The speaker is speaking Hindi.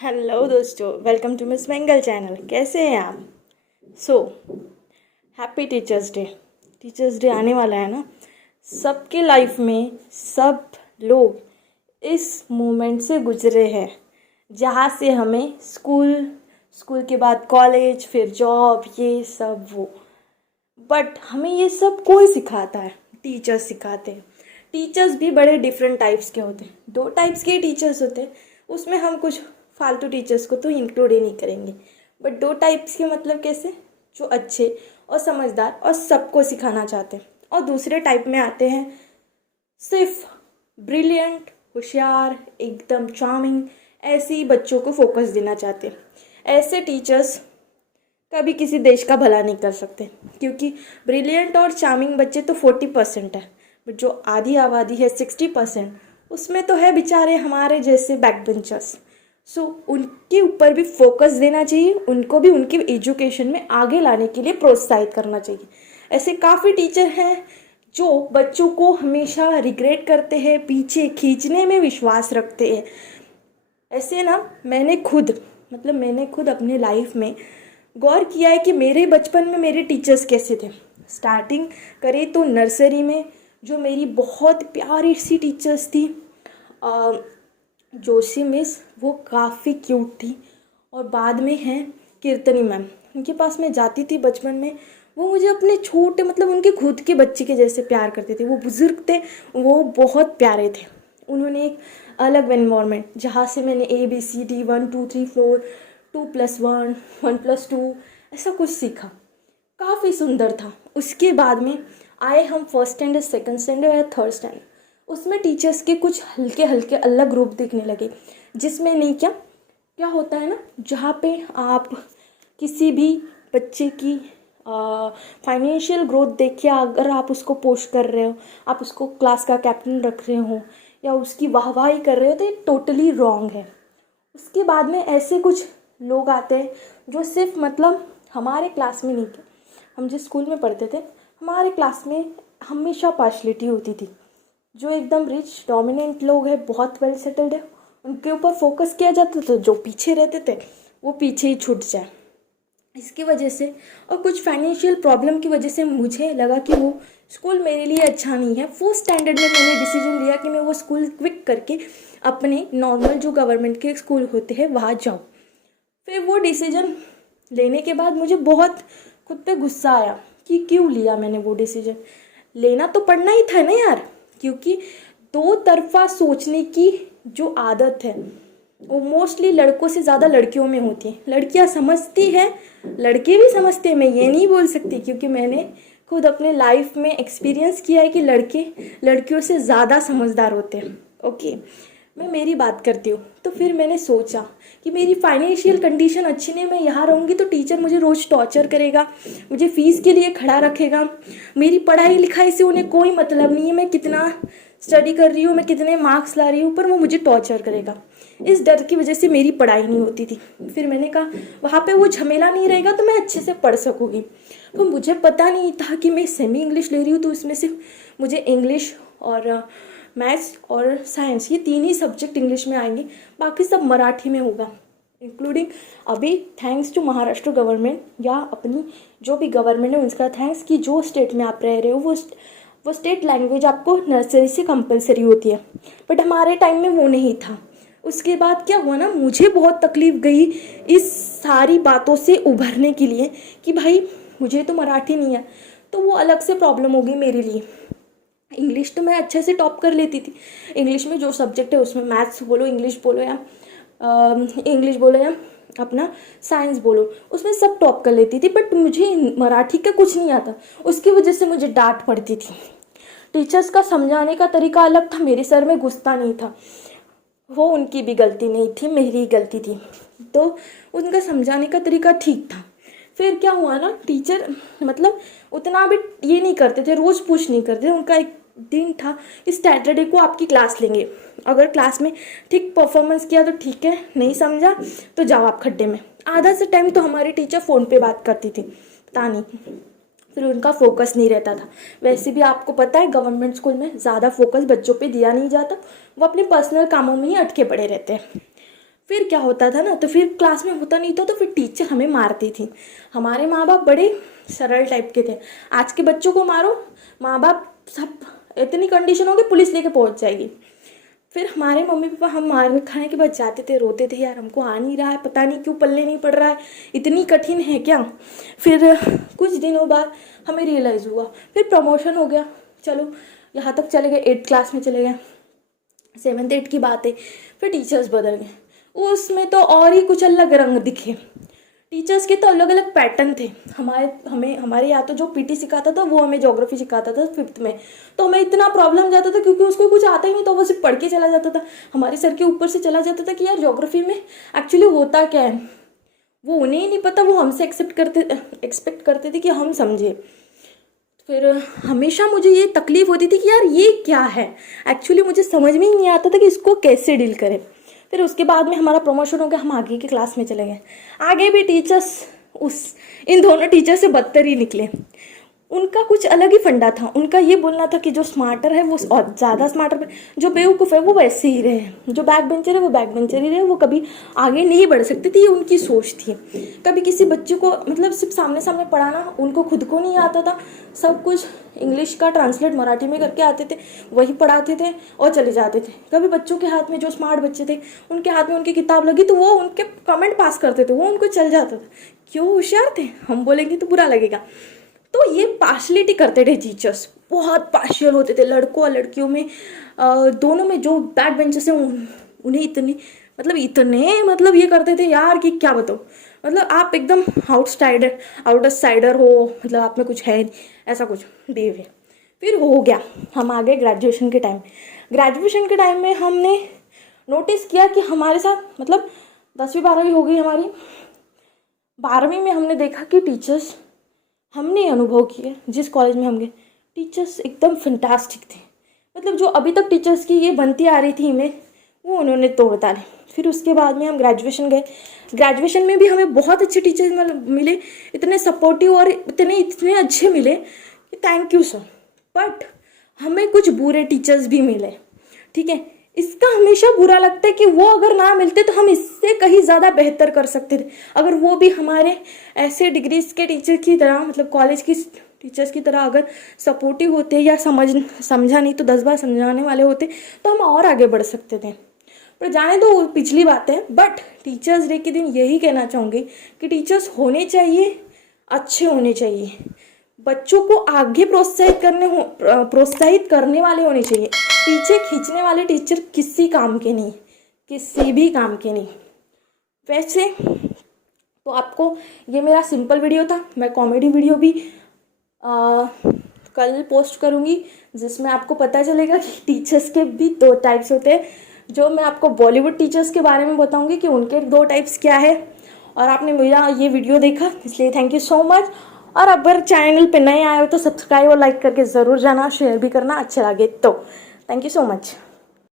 हेलो दोस्तों, welcome to miss Mangal channel. कैसे हैं आप? हैप्पी टीचर्स डे आने वाला है ना। सबके लाइफ में सब लोग इस मोमेंट से गुजरे हैं, जहाँ से हमें स्कूल के बाद कॉलेज, फिर जॉब, ये सब वो। बट हमें ये सब कौन सिखाता है? टीचर्स सिखाते हैं। टीचर्स भी बड़े डिफरेंट टाइप्स के होते हैं। दो टाइप्स के टीचर्स होते हैं, उसमें हम कुछ फालतू टीचर्स को तो इंक्लूड ही नहीं करेंगे। बट दो टाइप्स के मतलब कैसे? जो अच्छे और समझदार और सबको सिखाना चाहते हैं। और दूसरे टाइप में आते हैं सिर्फ ब्रिलियंट, होशियार, एकदम चार्मिंग, ऐसे ही बच्चों को फोकस देना चाहते हैं। ऐसे टीचर्स कभी किसी देश का भला नहीं कर सकते, क्योंकि ब्रिलियंट और चार्मिंग बच्चे तो 40% है, बट जो आधी आबादी है 60%, उसमें तो है बेचारे हमारे जैसे बैक बेंचर्स। सो उनके ऊपर भी फोकस देना चाहिए, उनको भी उनके एजुकेशन में आगे लाने के लिए प्रोत्साहित करना चाहिए। ऐसे काफ़ी टीचर हैं जो बच्चों को हमेशा रिग्रेट करते हैं, पीछे खींचने में विश्वास रखते हैं। ऐसे ना मैंने खुद अपने लाइफ में गौर किया है कि मेरे बचपन में मेरे टीचर्स कैसे थे। स्टार्टिंग करें तो नर्सरी में जो मेरी बहुत प्यारी सी टीचर्स थी, जोशी मिस, वो काफ़ी क्यूट थी। और बाद में हैं कीर्तनी मैम, उनके पास मैं जाती थी बचपन में। वो मुझे अपने छोटे उनके खुद के बच्चे के जैसे प्यार करते थे। वो बुज़ुर्ग थे, वो बहुत प्यारे थे। उन्होंने एक अलग एनवायरनमेंट, जहाँ से मैंने ABCD 1 2 3 4 2+1 1+2 ऐसा कुछ सीखा, काफ़ी सुंदर था। उसके बाद में आए हम फर्स्ट स्टैंडर्ड, सेकंड स्टैंडर्ड या थर्ड स्टैंडर्ड। उसमें टीचर्स के कुछ हल्के हल्के अलग रूप दिखने लगे, जिसमें नहीं क्या क्या होता है ना, जहाँ पे आप किसी भी बच्चे की फाइनेंशियल ग्रोथ देखिए, अगर आप उसको पोस्ट कर रहे हो, आप उसको क्लास का कैप्टन रख रहे हो या उसकी वाहवाही कर रहे हो, तो ये टोटली रॉन्ग है। उसके बाद में ऐसे कुछ लोग आते हैं जो सिर्फ हमारे क्लास में नहीं थे, हम जिस स्कूल में पढ़ते थे हमारे क्लास में हमेशा पार्शलिटी होती थी। जो एकदम रिच डोमिनेंट लोग हैं, बहुत वेल सेटल्ड है, उनके ऊपर फोकस किया जाता था। जो पीछे रहते थे वो पीछे ही छूट जाए। इसकी वजह से और कुछ फाइनेंशियल प्रॉब्लम की वजह से मुझे लगा कि वो स्कूल मेरे लिए अच्छा नहीं है। फोर्थ स्टैंडर्ड में मैंने डिसीजन लिया कि मैं वो स्कूल क्विट करके अपने नॉर्मल जो गवर्नमेंट के स्कूल होते हैं वहाँ जाऊँ। फिर वो डिसीजन लेने के बाद मुझे बहुत खुद पे गुस्सा आया कि क्यों लिया मैंने वो डिसीजन। लेना तो पड़ना ही था ना यार, क्योंकि दो तरफा सोचने की जो आदत है वो मोस्टली लड़कों से ज़्यादा लड़कियों में होती है। लड़कियां समझती है, लड़के भी समझते हैं, मैं ये नहीं बोल सकती, क्योंकि मैंने खुद अपने लाइफ में एक्सपीरियंस किया है कि लड़के लड़कियों से ज़्यादा समझदार होते हैं। ओके, मैं मेरी बात करती हूँ। तो फिर मैंने सोचा कि मेरी फाइनेंशियल कंडीशन अच्छी नहीं, मैं यहाँ रहूँगी तो टीचर मुझे रोज़ टॉर्चर करेगा, मुझे फ़ीस के लिए खड़ा रखेगा, मेरी पढ़ाई लिखाई से उन्हें कोई मतलब नहीं है, मैं कितना स्टडी कर रही हूँ, मैं कितने मार्क्स ला रही हूँ, पर वो मुझे टॉर्चर करेगा। इस डर की वजह से मेरी पढ़ाई नहीं होती थी। फिर मैंने कहा वहाँ पे वो झमेला नहीं रहेगा तो मैं अच्छे से पढ़ सकूँगी। तो मुझे पता नहीं था कि मैं सेमी इंग्लिश ले रही हूँ, तो इसमें सिर्फ मुझे इंग्लिश और मैथ्स और साइंस, ये तीन ही सब्जेक्ट इंग्लिश में आएंगे, बाकी सब मराठी में होगा। इंक्लूडिंग अभी थैंक्स टू महाराष्ट्र गवर्नमेंट या अपनी जो भी गवर्नमेंट है उसका थैंक्स कि जो स्टेट में आप रह रहे हो वो स्टेट लैंग्वेज आपको नर्सरी से कंपलसरी होती है। बट हमारे टाइम में वो नहीं था। उसके बाद क्या हुआ ना, मुझे बहुत तकलीफ गई इस सारी बातों से उभरने के लिए कि भाई मुझे तो मराठी नहीं है, तो वो अलग से प्रॉब्लम हो गई मेरे लिए। इंग्लिश तो मैं अच्छे से टॉप कर लेती थी। इंग्लिश में जो सब्जेक्ट है उसमें मैथ्स बोलो, इंग्लिश बोलो या अपना साइंस बोलो, उसमें सब टॉप कर लेती थी। बट मुझे मराठी का कुछ नहीं आता, उसकी वजह से मुझे डांट पड़ती थी। टीचर्स का समझाने का तरीका अलग था, मेरे सर में घुसता नहीं था। वो उनकी भी गलती नहीं थी, मेरी ही गलती थी, तो उनका समझाने का तरीका ठीक था। फिर क्या हुआ ना, टीचर उतना भी ये नहीं करते थे, रोज़ पुश नहीं करते थे। उनका एक दिन था, इस सैटरडे को आपकी क्लास लेंगे, अगर क्लास में ठीक परफॉर्मेंस किया तो ठीक है, नहीं समझा तो जाओ आप खड्डे में। आधा से टाइम तो हमारी टीचर फ़ोन पे बात करती थी, पता नहीं, फिर उनका फोकस नहीं रहता था। वैसे भी आपको पता है गवर्नमेंट स्कूल में ज़्यादा फोकस बच्चों पे दिया नहीं जाता, वो अपने पर्सनल कामों में ही अटके पड़े रहते हैं। फिर क्या होता था ना, तो फिर क्लास में होता नहीं था तो फिर टीचर हमें मारती थी। हमारे माँ बाप बड़े सरल टाइप के थे। आज के बच्चों को मारो, माँ बाप सब इतनी कंडीशन होगी पुलिस लेके पहुंच जाएगी। फिर हमारे मम्मी पापा हम मार खाने के बाद जाते थे, रोते थे, यार हमको आ नहीं रहा है, पता नहीं क्यों पल्ले नहीं पड़ रहा है, इतनी कठिन है क्या। फिर कुछ दिनों बाद हमें रियलाइज़ हुआ, फिर प्रमोशन हो गया, चलो यहाँ तक चले गए, 8th क्लास में चले गए, 7th 8th की बात है। फिर टीचर्स बदल गए, उसमें तो और ही कुछ अलग रंग दिखे। टीचर्स के तो अलग अलग पैटर्न थे। हमारे यहाँ तो जो पीटी सिखाता था वो हमें ज्योग्राफी सिखाता था 5th में, तो हमें इतना प्रॉब्लम जाता था क्योंकि उसको कुछ आता ही नहीं, तो वो सिर्फ पढ़ के चला जाता था, हमारे सर के ऊपर से चला जाता था कि यार ज्योग्राफी में एक्चुअली होता क्या है। वो उन्हें ही नहीं पता, वो हमसे एक्सपेक्ट करते थे कि हम समझे। फिर हमेशा मुझे ये तकलीफ होती थी कि यार ये क्या है, एक्चुअली मुझे समझ में ही नहीं आता था कि इसको कैसे डील करें। फिर उसके बाद में हमारा प्रमोशन हो गया, हम आगे की क्लास में चले गए। आगे भी टीचर्स इन दोनों टीचर से बदतर ही निकले। उनका कुछ अलग ही फंडा था। उनका ये बोलना था कि जो स्मार्टर है वो और ज़्यादा स्मार्टर, जो बेवकूफ़ है वो वैसे ही रहे, जो बैक बेंचर है वो बैक बेंचर ही रहे, वो कभी आगे नहीं बढ़ सकते थे। ये उनकी सोच थी। कभी किसी बच्चे को मतलब सिर्फ सामने सामने पढ़ाना उनको खुद को नहीं आता था, सब कुछ इंग्लिश का ट्रांसलेट मराठी में करके आते थे, वही पढ़ाते थे और चले जाते थे। कभी बच्चों के हाथ में, जो स्मार्ट बच्चे थे उनके हाथ में उनकी किताब लगी तो वो उनके कमेंट पास करते थे, वो उनको चल जाता था। क्यों होशियार थे, हम बोलेंगे तो बुरा लगेगा। तो ये पार्शलिटी करते थे टीचर्स, बहुत पार्शियल होते थे लड़कों और लड़कियों में, दोनों में। जो बैक बेंचर्स हैं उन्हें इतने ये करते थे यार कि क्या बताओ। मतलब आप एकदम आउटसाइडर हो, मतलब आप में कुछ है नहीं, ऐसा कुछ बिहेवियर। फिर हो गया, हम आ गए ग्रेजुएशन के टाइम। ग्रेजुएशन के टाइम में हमने नोटिस किया कि हमारे साथ, मतलब 10वीं 12वीं हो गई हमारी, 12वीं में हमने देखा कि टीचर्स, हमने अनुभव किया जिस कॉलेज में हम गए, टीचर्स एकदम फैंटास्टिक थे। मतलब जो अभी तक टीचर्स की ये बनती आ रही थी इमेज, वो उन्होंने तोड़ डाली। फिर उसके बाद में हम ग्रेजुएशन गए। ग्रेजुएशन में भी हमें बहुत अच्छे टीचर्स मिले, इतने सपोर्टिव और इतने अच्छे मिले कि थैंक यू सर। बट हमें कुछ बुरे टीचर्स भी मिले, ठीक है। इसका हमेशा बुरा लगता है कि वो अगर ना मिलते तो हम इससे कहीं ज़्यादा बेहतर कर सकते थे। अगर वो भी हमारे ऐसे डिग्रीज के टीचर की तरह, मतलब कॉलेज की टीचर्स की तरह अगर सपोर्टिव होते या समझा नहीं तो 10 बार समझाने वाले होते तो हम और आगे बढ़ सकते थे। पर जाने दो, पिछली बात है। बट टीचर्स डे के दिन यही कहना चाहूँगी कि टीचर्स होने चाहिए, अच्छे होने चाहिए, बच्चों को आगे प्रोत्साहित करने वाले होने चाहिए। पीछे खींचने वाले टीचर किसी काम के नहीं, किसी भी काम के नहीं। वैसे तो आपको ये मेरा सिंपल वीडियो था। मैं कॉमेडी वीडियो भी कल पोस्ट करूँगी, जिसमें आपको पता चलेगा कि टीचर्स के भी 2 टाइप्स होते हैं। जो मैं आपको बॉलीवुड टीचर्स के बारे में बताऊँगी कि उनके 2 टाइप्स क्या है। और आपने मेरा ये वीडियो देखा, इसलिए थैंक यू सो मच। और अगर चैनल पे नए आए हो तो सब्सक्राइब और लाइक करके ज़रूर जाना, शेयर भी करना अच्छा लगे तो। Thank you so much.